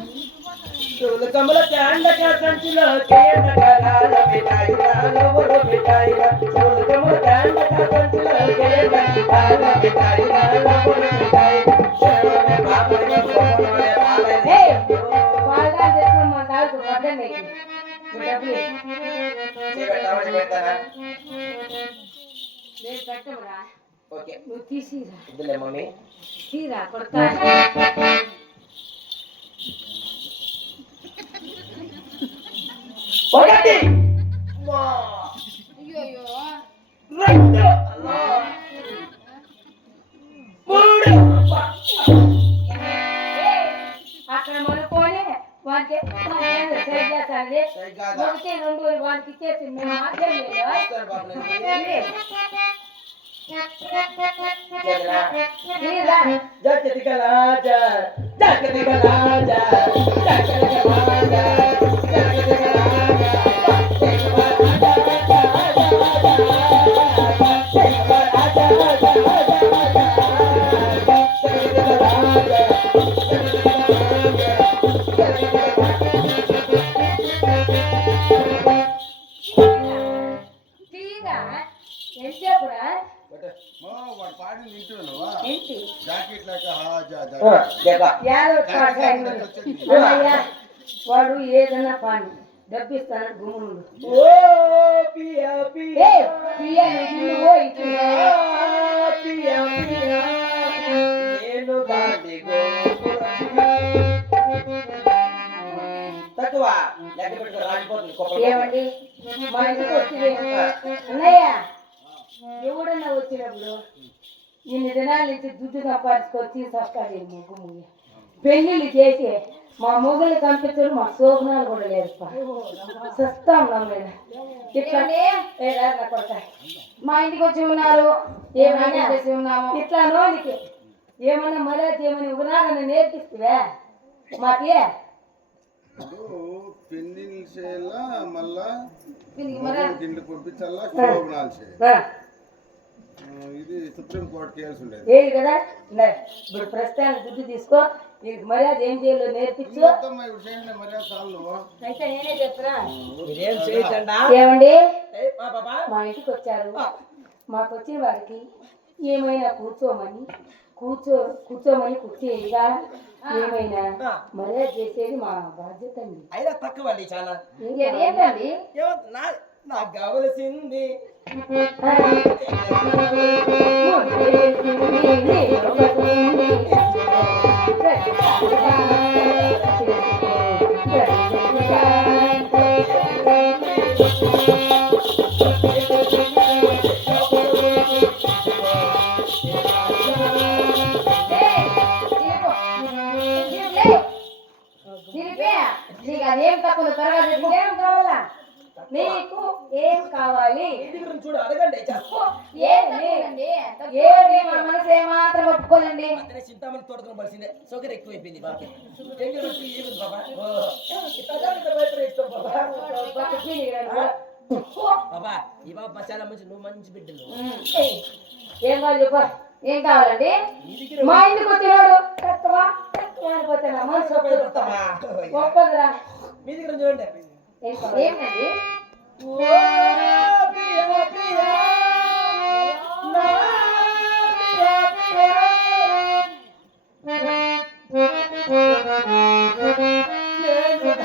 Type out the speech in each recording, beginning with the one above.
सोन कमल चांडच्या संचलं ते नगाला भेटायला वर भेटायला सोन कमल चांडच्या संचलं ते नगाला भेटायला वर भेटायला शरण में बाबा ने बोलले बाबा हे बागा देखो मदाल दुकान में बेटा प्लीज़ बेटा मुझे बेटा ना देख बेटा बड़ा ओके मुती सीरा इधर मम्मी। सीरा करता है। వానికి సరి చేస్తాండి సరి కాదా? ఒకటి రెండు వానికి ఇచ్చేసి మేము మాత్రం నేను గాంధీ గోపురం తక్కువ. లెక్క పెట్టుకో రాలిపోతుంది కుప్పలు. ఏమండి? మా ఇంటికి వచ్చి అన్నయ్య ఎవడన్నా వచ్చినప్పుడు ఇన్ని దినాల నుంచి దుడ్డు సంపాదించుకొచ్చి సస్తాడు ముగ్గు పెళ్ళిళ్ళు చేసి మా మొగులు కంపించడం మా శోభనాలు కూడా లేదు సస్తాం నమ్మేద. ఇట్లా ఏ రా నా కొడక. మా ఇంటికి వచ్చి ఉన్నారు ఏమైనా? చేసి ఉన్నాము? ఇట్లా నోనికి ఏమన్నా మర్యాద ఏమని ఉన్నారని నేర్పిస్తువే మాకే? పెళ్ళిళ్ళు చేయాలా మళ్ళా ఇంటికి పంపించాలా శోభనాలు చేయాలి? ఇది సుప్రీం కోర్టు కేసు ఉండేది ఏది కదా ఇప్పుడు ప్రస్తుతానికి దుడ్డు తీసుకో. నీకు మర్యాద ఏం చేయాలో నేర్పించు. అయితే నేనే చెప్తున్నా. మీరేం చేయటండా ఏమండి? ఏ, మా ఇంటికి వచ్చారు. మాకు వచ్చిన వారికి ఏమైనా కూర్చోమని కూర్చో కూర్చోమని కూర్చేయగా ఏమైనా మర్యాద చేసేది మా బాధ్యత అండి. అయినా తక్కువ అండి చాలా. ఏంటండి? నాకు కావలసింది నీకు అదేం తక్కువ త్వరగా చెప్పు. ఏం కావాలా నీకు ఏం కావాలి? చూడు అడగండి మనసు ఏమాత్రం ఒప్పుకోదండి చింతామణి తోడుకుని పడిసిందే సౌకర్యం ఎక్కువైపోయింది బాబు? ఈ బాబా. మంచి నువ్వు మంచి బిడ్డలు. ఏయ్, ఏం కావాలి చెప్పు. ఏం కావాలండి? మా ఇంటికి వచ్చినాడు. తక్కువ మనసు? ఒప్పదురా మీ దగ్గర చూడండి? ఏంటండి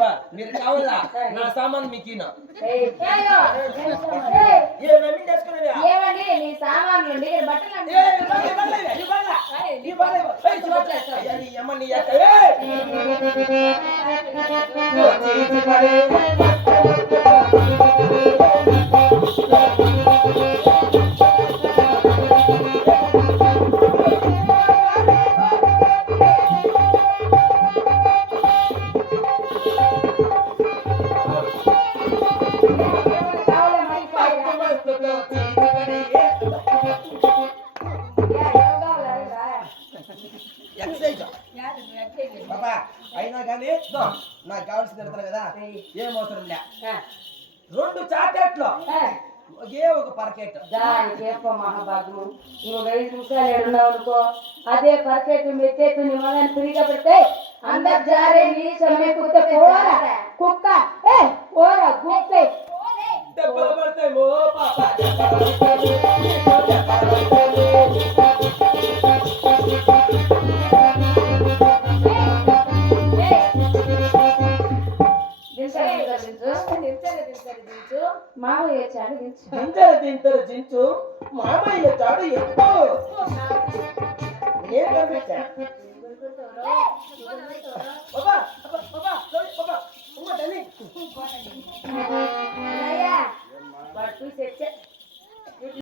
బా, మీరు కావాలా? నా సామాన్ మీకు ఈయన. పడే. పాపా అయినా కానీ ఇదో, నాకు కావాల్సింది తిడతాను కదా ఏయ్. ఏం అవసరం లే ఆ, రెండు చాకెట్లు ఆ. ఒకే ఒక పరకెట్ దానికి ఏప మహాభాగ్యం నువ్వు ఐదు నిమిషాలు ఎడున్నావు అనుకో అదే పర్ఫెక్ట్ మెత్తేట్టు నీ మగని ఫ్రీగా పెడితే అందరు జారే నీ సమయ కుక్క పోరా కుక్క ఏ పోరా గుప్పే దెబ్బలు పడతాయి ఓ పాప మామయ్య చాడు దించు జింజలు తింటారు జించు మామయ్య చాడు ఎక్కువ నేను కనిపించా? బాబా